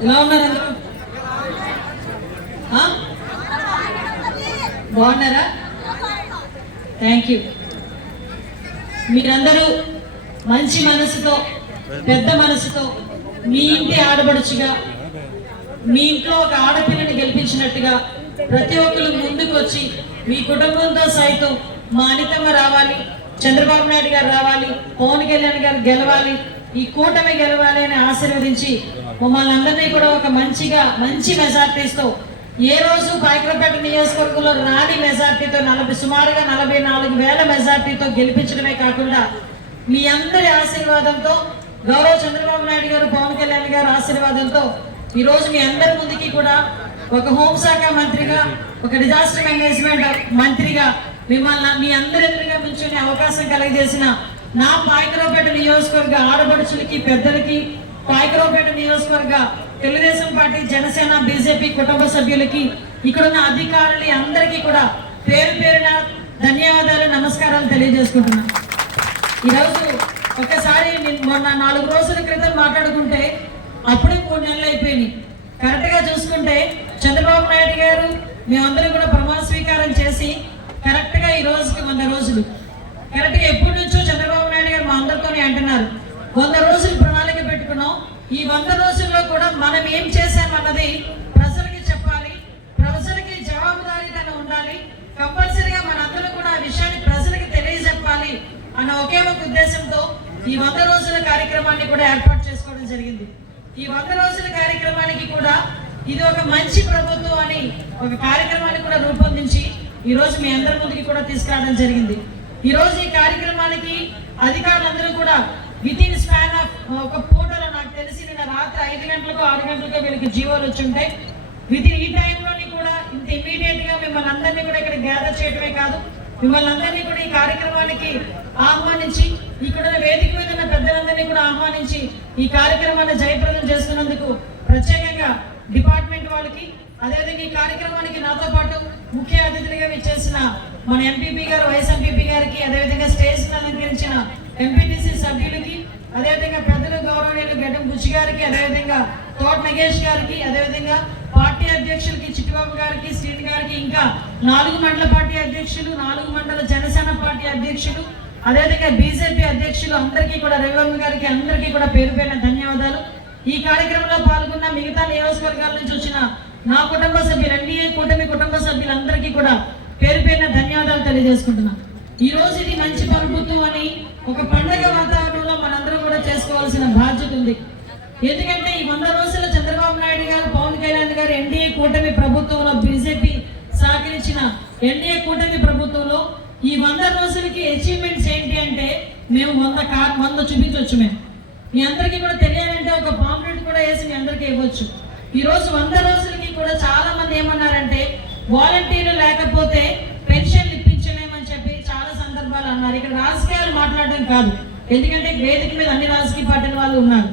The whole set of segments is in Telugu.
ఎలా ఉన్నారు బాగున్నారా? థ్యాంక్ యూ మీరందరూ మంచి మనసుతో పెద్ద మనసుతో మీ ఇంటి ఆడబడుచుగా మీ ఇంట్లో ఒక ఆడపిల్లని గెలిపించినట్టుగా ప్రతి ఒక్కరు ముందుకు వచ్చి మీ కుటుంబంతో సైతం మా అనితమ్మ రావాలి చంద్రబాబు నాయుడు గారు రావాలి పవన్ కళ్యాణ్ గారు గెలవాలి ఈ కూటమి గెలవాలి అని ఆశీర్వదించి మమ్మల్ని అందరినీ కూడా ఒక మంచిగా మంచి మెజార్టీస్తో ఏ రోజు పాయకరపేట నియోజకవర్గంలో రాని మెజార్టీతో నలభై సుమారుగా నలభై నాలుగు వేల మెజార్టీతో గెలిపించడమే కాకుండా మీ అందరి ఆశీర్వాదంతో గౌరవ చంద్రబాబు నాయుడు గారు పవన్ కళ్యాణ్ గారు ఆశీర్వాదంతో ఈరోజు మీ అందరి ముందుకి కూడా ఒక హోంశాఖ మంత్రిగా ఒక డిజాస్టర్ మేనేజ్మెంట్ మంత్రిగా మిమ్మల్ని మీ అందరి ఎదురుగా నుంచునే అవకాశం కలిగజేసిన నా పాయకరావుపేట నియోజకవర్గ ఆడపడుచులకి పెద్దలకి పాయకరావుపేట నియోజకవర్గ తెలుగుదేశం పార్టీ జనసేన బీజేపీ కుటుంబ సభ్యులకి ఇక్కడున్న అధికారులు అందరికీ కూడా పేరు పేరున ధన్యవాదాలు నమస్కారాలు తెలియజేసుకుంటున్నాను. ఈరోజు ఒకసారి నేను మొన్న నాలుగు రోజుల క్రితం మాట్లాడుకుంటే అప్పుడే మూడు నెలలు అయిపోయినాయి. కరెక్ట్గా చూసుకుంటే చంద్రబాబు నాయుడు గారు మేమందరం కూడా ప్రమాణ స్వీకారం చేసి కరెక్ట్గా ఈ రోజుకి వంద రోజులు. కరెక్ట్గా ఎప్పటి నుంచో చంద్ర నాయుడు గారు మా అందరితోనే అంటున్నారు వంద రోజులు ప్రణాళిక పెట్టుకున్నాం. ఈ వంద రోజుల్లో కూడా మనం ఏం చేశామన్నది ప్రజలకి చెప్పాలి. ప్రజలకి జవాబుదారీతనం ఉండాలి. కంపల్సరీగా మనందరం కూడా ఆ విషయాన్ని ప్రజలకి తెలియజెప్పాలి అన్న ఒకే ఒక ఉద్దేశంతో ఈ వంద రోజుల కార్యక్రమాన్ని కూడా ఏర్పాటు చేసుకోవడం జరిగింది. ఈ వంద రోజుల కార్యక్రమానికి కూడా ఇది ఒక మంచి ప్రభుత్వం అని ఒక కార్యక్రమాన్ని కూడా రూపొందించి ఈ రోజు మీ అందరి ముందుకి కూడా తీసుకురావడం జరిగింది. ఈరోజు ఈ కార్యక్రమానికి అధికారులందరూ కూడా విత్ ఇన్ స్పాన్ ఆఫ్ ఒక పూటలో నాకు తెలిసి నిన్న రాత్రి ఐదు గంటలకు ఆరు గంటలకు వీళ్ళకి జీవోలు వచ్చి ఉంటాయి విత్ ఇన్ ఈ టైంలోని కూడా ఇంత ఇమీడియట్గా మిమ్మల్ని అందరినీ కూడా ఇక్కడ గ్యాదర్ చేయడమే కాదు మిమ్మల్ని అందరినీ కూడా ఈ కార్యక్రమానికి ఆహ్వానించి ఇక్కడ వేదిక మీద ఉన్న పెద్దలందరినీ కూడా ఆహ్వానించి ఈ కార్యక్రమాన్ని జయప్రదం చేస్తున్నందుకు ప్రత్యేకంగా డిపార్ట్మెంట్ వాళ్ళకి అదేవిధంగా ఈ కార్యక్రమానికి నాతో పాటు ముఖ్య అతిథులుగా విచ్చేసిన మన ఎంపీపీ గారు వైఎస్ ఎంపీపీ గారికి అదేవిధంగా స్టేజ్ అలంకరించిన ఎంపీటీసీ సభ్యులకి అదేవిధంగా పెద్దలు గౌరవనీయులు గడ్డం బుచ్చి గారికి అదేవిధంగా తోట నాగేష్ గారికి అదేవిధంగా పార్టీ అధ్యక్షులకి చిట్టిబాబు గారికి శ్రీని గారికి ఇంకా నాలుగు మండల పార్టీ అధ్యక్షులు నాలుగు మండల జనసేన పార్టీ అధ్యక్షులు అదేవిధంగా బీజేపీ అధ్యక్షులు అందరికీ కూడా రవివర్మ గారికి అందరికీ కూడా పేరు పేరున ధన్యవాదాలు. ఈ కార్యక్రమంలో పాల్గొన్న మిగతా నియోజకవర్గాల నుంచి వచ్చిన నా కుటుంబ సభ్యులు ఎన్డీఏ కూటమి కుటుంబ సభ్యులందరికీ కూడా పేరు పేరున ధన్యవాదాలు తెలియజేసుకుంటున్నాను. ఈ రోజు ఇది మంచి ప్రభుత్వం అని ఒక పండగ వాతావరణంలో మనందరం కూడా చేసుకోవాల్సిన బాధ్యత ఉంది. ఎందుకంటే ఈ వంద రోజుల చంద్రబాబు నాయుడు గారు పవన్ కళ్యాణ్ గారు ఎన్డీఏ కూటమి ప్రభుత్వంలో బీజేపీ సహకరించిన ఎన్డీఏ కూటమి ప్రభుత్వంలో ఈ వంద రోజులకి అచీవ్మెంట్స్ ఏంటి అంటే మేము వంద కా వంద చూపించవచ్చు మేము. మీ అందరికీ కూడా తెలియాలంటే ఒక పాంప్లెట్ కూడా వేసి మీ అందరికీ ఇవ్వచ్చు. ఈరోజు వంద రోజులకి కూడా చాలా మంది ఏమన్నారంటే వాలంటీర్లు లేకపోతే పెన్షన్లు ఇప్పించలేమని చెప్పి చాలా సందర్భాలు అన్నారు. ఇక్కడ రాజకీయాలు మాట్లాడడం కాదు. ఎందుకంటే వేదిక మీద అన్ని రాజకీయ పార్టీల వాళ్ళు ఉన్నారు.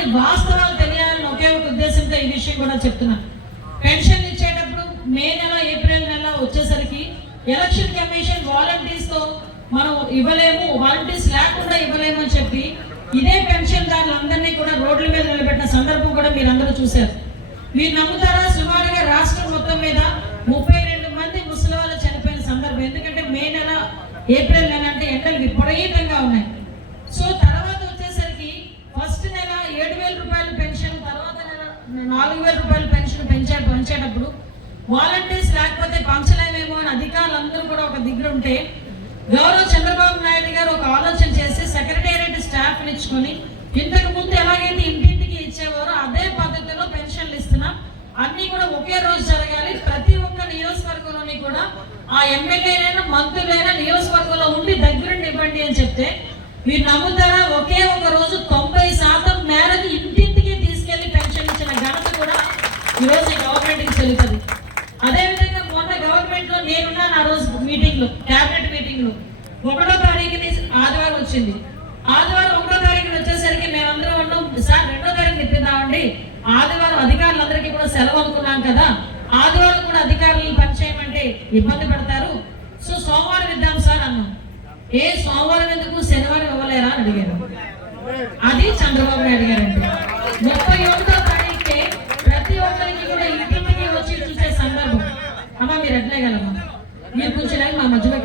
కానీ వాస్తవాలు తెలియాలని ఒకే ఒక ఉద్దేశంతో ఈ విషయం కూడా చెప్తున్నా. పెన్షన్ ఇచ్చేటప్పుడు మే నెల ఏప్రిల్ నెల వచ్చేసరికి ఎలక్షన్ కమిషన్ వాలంటీర్స్తో మనం ఇవ్వలేము వాలంటీర్స్ లేకుండా ఇవ్వలేము అని చెప్పి ఇదే పెన్షన్ దారులందరినీ కూడా రోడ్ల మీద నిలబెట్టిన సందర్భం కూడా మీరందరూ చూశారు. మీరు నమ్ముతారా? సుమారుగా రాష్ట్రం మొత్తం మీద ముప్పై రెండు మంది ముసలి వాళ్ళు చనిపోయిన సందర్భం. ఎందుకంటే మే నెల ఏప్రిల్ నెల అంటే ఎండలు విపరీతంగా ఉన్నాయి. సో తర్వాత వచ్చేసరికి ఫస్ట్ నెల ఏడు వేల రూపాయల పెన్షన్ తర్వాత నెల నాలుగు వేల రూపాయలు పెన్షన్ పెంచే పెంచేటప్పుడు వాలంటీర్స్ లేకపోతే పంచలేమేమో అని అధికారులందరూ కూడా ఒక దగ్గర ఉంటే గౌరవ చంద్రబాబు నాయుడు గారు ఒక ఆలోచన చేసి సెక్రటేరియట్ స్టాఫ్ ఇచ్చుకొని ఇంతకు ముందు ఎలాగైతే ఇంటింటికి ఇచ్చేవారో అదే పద్ధతిలో పెన్షన్లు ఇస్తున్నాం అన్ని కూడా ఒకే రోజు జరగాలి. ప్రతి ఒక్క నియోజకవర్గంలోని కూడా ఆ ఎమ్మెల్యేనైనా మంత్రులైనా నియోజకవర్గంలో ఉండి దగ్గరుండి ఇవ్వండి అని చెప్తే మీరు నమ్ముతారా? ఒకే ఒక రోజు తొంభై శాతం మేరకు ఒకటో తారీఖుని ఆదివారం వచ్చింది. ఆదివారం ఒకటో తారీఖున వచ్చేసరికి మేమందరం ఉన్నాం. సార్ రెండో తారీఖు ఇప్పిందామండి ఆదివారం అధికారులందరికీ కూడా సెలవు అనుకున్నాం కదా. ఆదివారం కూడా అధికారులు పనిచేయమంటే ఇబ్బంది పడతారు. సో సోమవారం ఇద్దాం సార్ అన్నాం. ఏ సోమవారం ఎందుకు? శనివారం ఇవ్వలేరా అని అడిగారు. అది చంద్రబాబు నాయుడు గారు అంటే. ముప్పై ఒకటో తారీఖుకే ప్రతి ఒక్కరికి కూడా ఇంటికి వచ్చి చూసే సందర్భం. అమ్మ మీరు ఎట్లే మీరు కూర్చోలేక మా మధ్యలో